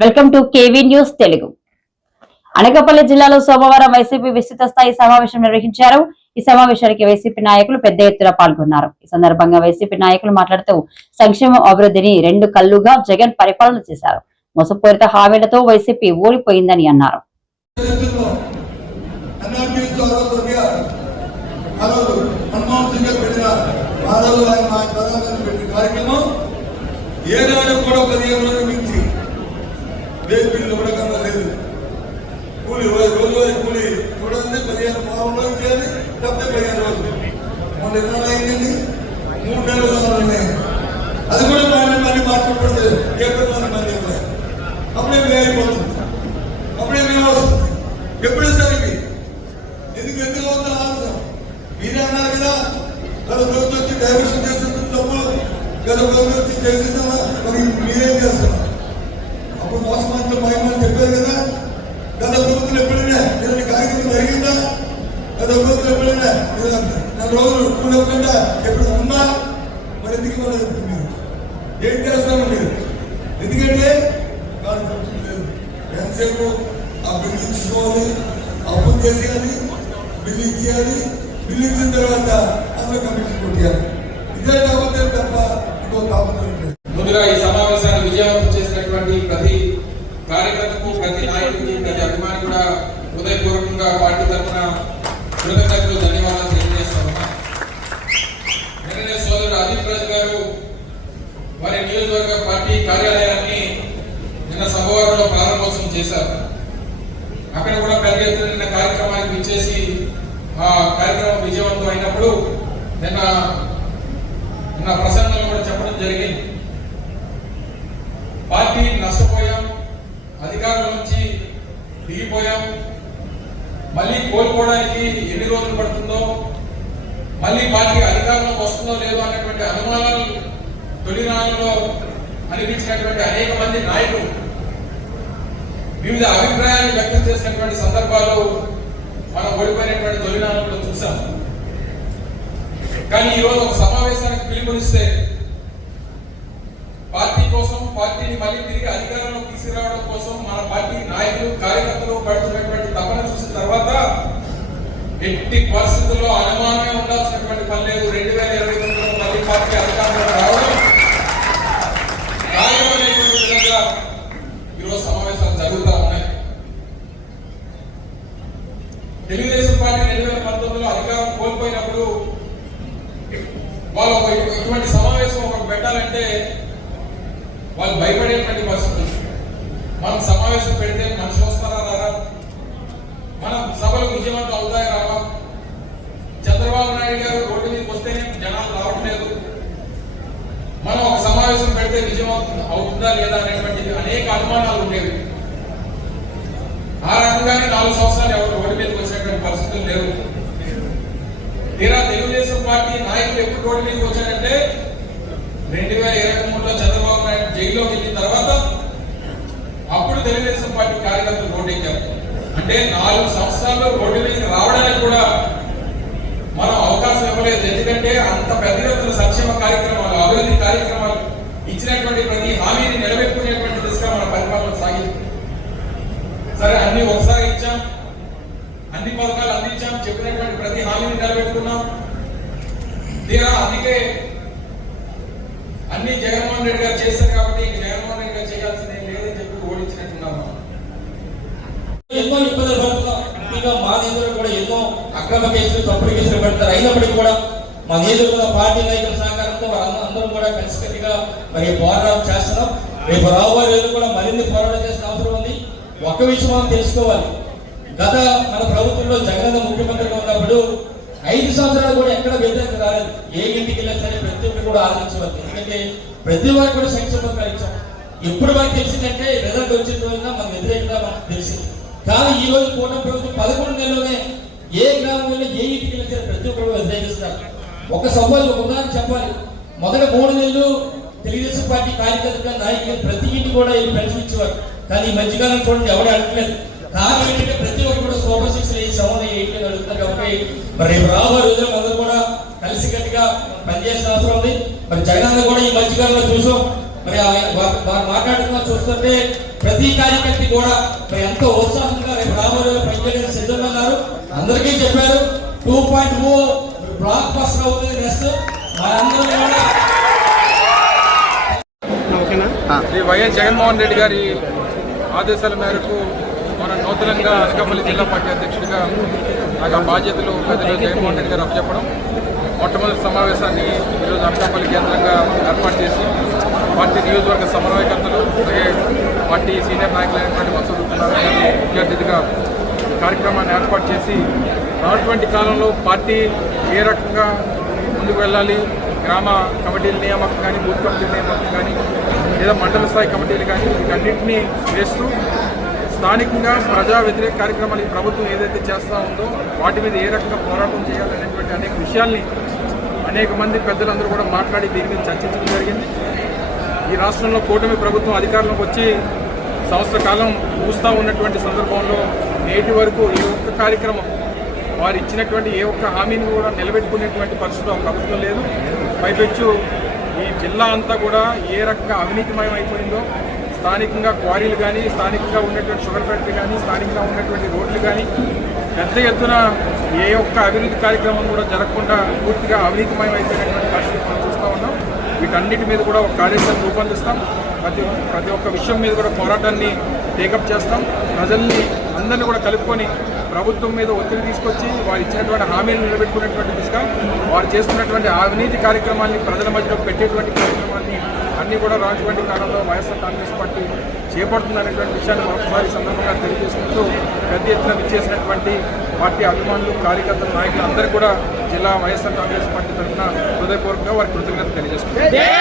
Welcome to KV news Telugu. Anakapalli జిల్లాలో సోమవారం YCP విస్తృత స్థాయి సమావేశం నిర్వహించారు. ఈ సమావేశానికి వైసీపీ నాయకులు పెద్ద ఎత్తున పాల్గొన్నారు. ఈ సందర్భంగా వైసీపీ నాయకులు మాట్లాడుతూ సంక్షేమ అభివృద్ధిని రెండు కళ్ళుగా జగన్ పరిపాలన చేశారు. మోసపూరిత హామీలతో వైసీపీ ఓడిపోయిందని అన్నారు. ఏనాడు కూడా పదిహేను లేదు బిల్లు ఇవ్వడం లేదు. కూలి ఇరవై రోజులు కూలి చూడండి పదిహేను వారం రోజులు చేయాలి డెబ్బై పదిహేను రోజులు. మొన్న ఇరవై అయిందండి? మూడు నెలలు ఉన్నాయి. అది కూడా మళ్ళీ మళ్ళీ మాట్లాడకూడదు. ఏప్రిల్ మంది మంది ఇవ్వలేదు అప్పుడే మేము అయిపోతుంది అప్పుడే మేము వస్తుంది ఎప్పుడు సరికి ఎందుకు ఎందుకు అవుతుంది ఆలస్యం మీరే అన్నారు కదా గత రోజు వచ్చి డైవర్షన్ చేస్తుంది తప్పు గత రోజు వచ్చి చేసిందా మరి మీరేం చేస్తున్నారు అప్పుడు మోసమంతా మహిమని చెప్పారు కదా గత ప్రభుత్వం ఎప్పుడైనా ఏదైనా కార్యక్రమం జరిగిందా గత ప్రభుత్వం ఎప్పుడైనా నెల రోజులు ఎప్పుడు ఉన్నా మరి ఎందుకు ఇవ్వలేదు మీరు ఏం మీరు ఎందుకంటే కాన్సెప్ట్ లేదు ఎంతసేపు ఆ బిల్లు ఇచ్చుకోవాలి అప్పు చేసేయాలి బిల్లు ఇచ్చేయాలి బిల్లు ఇచ్చిన తర్వాత అందులో కమిషన్ కొట్టేయాలి ఇదే తప్ప ఇంకో ముందుగా ఈ సమావేశాన్ని విజయవంతం చేసినటువంటి ప్రతి కార్యకర్తకు ప్రతి నాయకుడికి ప్రతి అభిమాని కూడా హృదయపూర్వకంగా పార్టీ తరఫున కృతజ్ఞతలు ధన్యవాదాలు నిన్ననే సోదరుడు అదీప్ రాజు గారు వారి నియోజకవర్గ పార్టీ కార్యాలయాన్ని నిన్న ప్రారంభోత్సవం చేశారు. అక్కడ కూడా పెద్ద ఎత్తున నిన్న కార్యక్రమానికి విచ్చేసి ఆ కార్యక్రమం విజయవంతం అయినప్పుడు నిన్న నిన్న కూడా చెప్పడం జరిగింది. పార్టీ మళ్ళీ కోలుకోవడానికి ఎన్ని రోజులు పడుతుందో మళ్ళీ పార్టీ అధికారంలోకి వస్తుందో లేదో అనేటువంటి అనుమానాలు తొలినాళ్ళలో అనిపించినటువంటి అనేక మంది నాయకులు వివిధ అభిప్రాయాన్ని వ్యక్తం చేసినటువంటి సందర్భాలు మనం ఓడిపోయినటువంటి తొలినాళ్ళలో చూసాం కానీ ఈరోజు ఒక సమావేశానికి పిలుపునిస్తే పార్టీ కోసం పార్టీని మళ్ళీ తిరిగి అధికారంలో తీసుకురావడం కోసం మన పార్టీ నాయకులు కార్యకర్తలు పడుతున్నటువంటి తపన చూసిన తర్వాత ఎట్టి పరిస్థితుల్లో అనుమానమే ఉండాల్సినటువంటి పని లేదు. రెండు వేల ఇరవై తొమ్మిదిలో మళ్ళీ పార్టీ అధికారంలో రావడం ఖాయం విధంగా ఈరోజు సమావేశాలు జరుగుతూ ఉన్నాయి. తెలుగుదేశం పార్టీ రెండు వేల పంతొమ్మిదిలో అధికారం కోల్పోయినప్పుడు వాళ్ళు ఒక ఇటువంటి సమావేశం వాళ్ళు భయపడేటువంటి పరిస్థితులు మనం సమావేశం పెడితే మనిషి వస్తారా రారా? మనం సభలు విజయవంతం అవుతాయి రావా? చంద్రబాబు నాయుడు గారు రోడ్డు మీదకి వస్తేనే జనాలు రావట్లేదు. మనం ఒక సమావేశం పెడితే విజయవంతం అవుతుందా లేదా అనేటువంటి అనేక అనుమానాలు ఉండేవి. ఆ రకంగానే నాలుగు సంవత్సరాలు ఎవరు రోడ్డు మీదకి వచ్చేటువంటి పరిస్థితులు లేవు. తీరా తెలుగుదేశం పార్టీ నాయకులు ఎప్పుడు రోడ్డు మీదకి వచ్చారంటే రెండు వేల ఇరవై మూడులో చంద్రబాబు జైల్లోకి వెళ్ళిన తర్వాత అప్పుడు తెలుగుదేశం పార్టీ కార్యకర్తలు రోడ్డు ఎక్కారు. అంటే నాలుగు సంవత్సరాల్లో రోడ్డు మీదకి రావడానికి కూడా మనం అవకాశం ఇవ్వలేదు. ఎందుకంటే అంత పెద్ద ఎత్తున సంక్షేమ కార్యక్రమాలు అభివృద్ధి కార్యక్రమాలు ఇచ్చినటువంటి ప్రతి హామీని నెరవేర్చుకునేటువంటి దిశగా మన పరిపాలన సాగింది. సరే అన్ని ఒకసారి ఇచ్చాం. అన్ని పథకాలు అందించాం. చెప్పినటువంటి ప్రతి హామీని నిలబెట్టుకున్నాం తీరా అందుకే అన్ని జగన్మోహన్ రెడ్డి గారు చేశారు కాబట్టి ఇంక జగన్మోహన్ రెడ్డి గారు చేయాల్సింది లేదని చెప్పి ఓడించినట్టున్నాము. ఎన్నో ఇబ్బందులు పడుతున్నాం. ముఖ్యంగా మా నిధులు కూడా ఎన్నో అక్రమ కేసులు తప్పుడు కేసులు పెడతారు. అయినప్పటికీ కూడా మా నిధులు పార్టీ నాయకుల సహకారంతో అందరం అందరూ కూడా కలిసికట్టుగా మరి పోరాటం చేస్తున్నాం. రేపు రాబోయే కూడా మరిన్ని పోరాటం చేసిన అవసరం ఉంది. ఒక్క విషయం మనం తెలుసుకోవాలి. గత మన ప్రభుత్వంలో జగన్ ముఖ్యమంత్రిగా ఉన్నప్పుడు ఐదు సంవత్సరాలు కూడా ఎక్కడ వ్యతిరేకత రాలేదు. ఏ ఇంటికి వెళ్ళినా సరే ప్రతి ఒక్కరు కూడా ఆలోచించవచ్చు ఎందుకంటే ప్రతి వారికి కూడా సంక్షేమ పథకాలు ఇచ్చాం ఎప్పుడు మనకు తెలిసిందంటే రిజల్ట్ వచ్చిన రోజున మన వ్యతిరేకత మనకు తెలిసింది. కానీ ఈ రోజు కూటమి ప్రభుత్వం పదకొండు నెలలోనే ఏ గ్రామంలో ఏ ఇంటికి వెళ్ళినా ప్రతి ఒక్కరు వ్యతిరేకిస్తారు ఒక సవాలు ఒక ఉదాహరణ చెప్పాలి. మొదట మూడు నెలలు తెలుగుదేశం పార్టీ కార్యకర్తగా నాయకులు ప్రతి ఇంటి కూడా వెళ్ళి పెన్షన్ ఇచ్చేవారు. కానీ ఈ మధ్యకాలం చూడండి ఎవరు అడగలేదు కారణం ఏంటంటే ప్రతి ఒక్కరు కూడా సూపర్ సిక్స్ ఈ ఏంటి అని అడుగుతారు కాబట్టి మరి రేపు రాబోయే రోజులు అందరూ కూడా కలిసికట్టుగా పనిచేసిన అవసరం ఉంది. మరి జగన్ అన్న కూడా ఈ మధ్యకాలంలో చూసాం. మరి వారు మాట్లాడుతున్నా చూస్తుంటే ప్రతి కార్యకర్త కూడా మరి ఎంతో ఉత్సాహంగా రేపు రాబోయే పనిచేయడానికి సిద్ధంగా ఉన్నారు అందరికీ చెప్పారు. Two point O blockbuster అవుతుంది నెక్స్ట్ మనందరం కూడా శ్రీ వైఎస్ జగన్మోహన్ రెడ్డి గారి ఆదేశాల మేరకు మన నూతనంగా అనకాపల్లి జిల్లా పార్టీ అధ్యక్షుడిగా నాకు ఆ బాధ్యతలు పెద్దలు జగన్మోహన్ రెడ్డి గారు అప్పచెప్పడం మొట్టమొదటి సమావేశాన్ని ఈరోజు అనకాపల్లి కేంద్రంగా ఏర్పాటు చేసి పార్టీ నియోజకవర్గ సమన్వయకర్తలు అలాగే పార్టీ సీనియర్ నాయకులైనటువంటి మసూద్ గారి ముఖ్య అతిథిగా కార్యక్రమాన్ని ఏర్పాటు చేసి రానటువంటి కాలంలో పార్టీ ఏ రకంగా ముందుకు వెళ్ళాలి గ్రామ కమిటీల నియామకం కానీ బూత్ కమిటీల నియామకం కానీ లేదా మండల స్థాయి కమిటీలు కానీ వీటన్నింటినీ వేస్తూ స్థానికంగా ప్రజా వ్యతిరేక కార్యక్రమాలు ఈ ప్రభుత్వం ఏదైతే చేస్తూ ఉందో వాటి మీద ఏ రకంగా పోరాటం చేయాలనేటువంటి అనేక విషయాల్ని అనేక మంది పెద్దలందరూ కూడా మాట్లాడి దీని మీద చర్చించడం జరిగింది. ఈ రాష్ట్రంలో కూటమి ప్రభుత్వం అధికారంలోకి వచ్చి సంవత్సర కాలం చూస్తూ ఉన్నటువంటి సందర్భంలో నేటి వరకు ఏ ఒక్క కార్యక్రమం వారు ఇచ్చినటువంటి ఏ ఒక్క హామీని కూడా నిలబెట్టుకునేటువంటి పరిస్థితి ఆ ప్రభుత్వం లేదు. పైపెచ్చు ఈ జిల్లా అంతా కూడా ఏ రకంగా అవినీతిమయం అయిపోయిందో స్థానికంగా క్వారీలు కానీ స్థానికంగా ఉన్నటువంటి షుగర్ ఫ్యాక్టరీ కానీ స్థానికంగా ఉన్నటువంటి రోడ్లు కానీ పెద్ద ఎత్తున ఏ ఒక్క అభివృద్ధి కార్యక్రమం కూడా జరగకుండా పూర్తిగా అవినీతిమయం అయిపోయినటువంటి పరిస్థితి మనం చూస్తూ ఉన్నాం. వీటన్నిటి మీద కూడా ఒక కార్యాచరణ రూపొందిస్తాం. ప్రతి ప్రతి ఒక్క విషయం మీద కూడా పోరాటాన్ని టేకప్ చేస్తాం. ప్రజల్ని అందరినీ కూడా కలుపుకొని ప్రభుత్వం మీద ఒత్తిడి తీసుకొచ్చి వారు ఇచ్చినటువంటి హామీలు నిలబెట్టుకునేటువంటి దిశగా వారు చేస్తున్నటువంటి అవినీతి కార్యక్రమాన్ని ప్రజల మధ్యలో పెట్టేటువంటి కార్యక్రమాన్ని అన్నీ కూడా రాజువంటి కాలంలో వైఎస్ఆర్ కాంగ్రెస్ పార్టీ చేపడుతుందనేటువంటి విషయాన్ని మరొకసారి సందర్భంగా తెలియజేసుకుంటూ పెద్ద ఎత్తున విచ్చేసినటువంటి పార్టీ అభిమానులు కార్యకర్తలు నాయకులు అందరూ కూడా జిల్లా వైఎస్ఆర్ కాంగ్రెస్ పార్టీ తరఫున హృదయపూర్వకంగా వారి కృతజ్ఞత తెలియజేస్తున్నారు